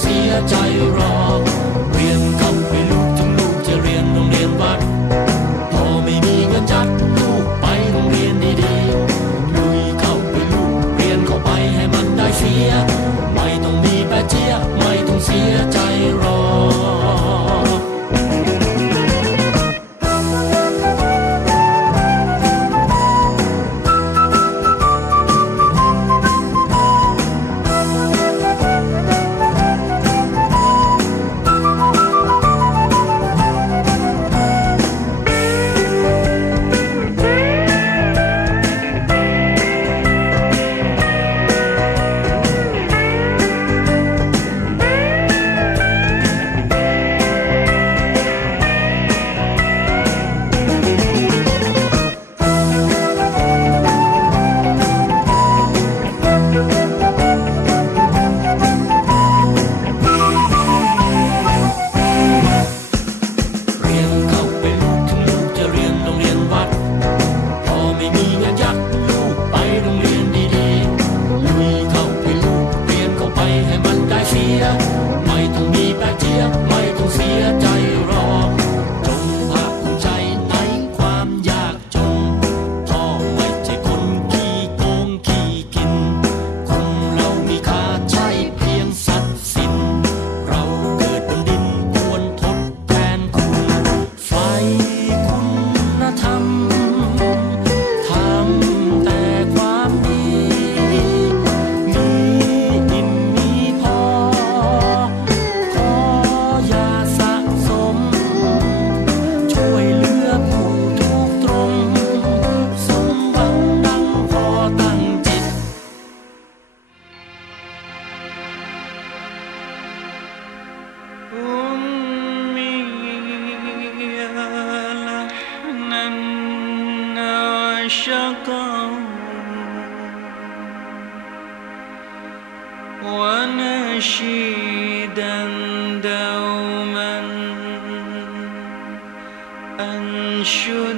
เสียใจรอก شقوا ونشيدا دوما أنشد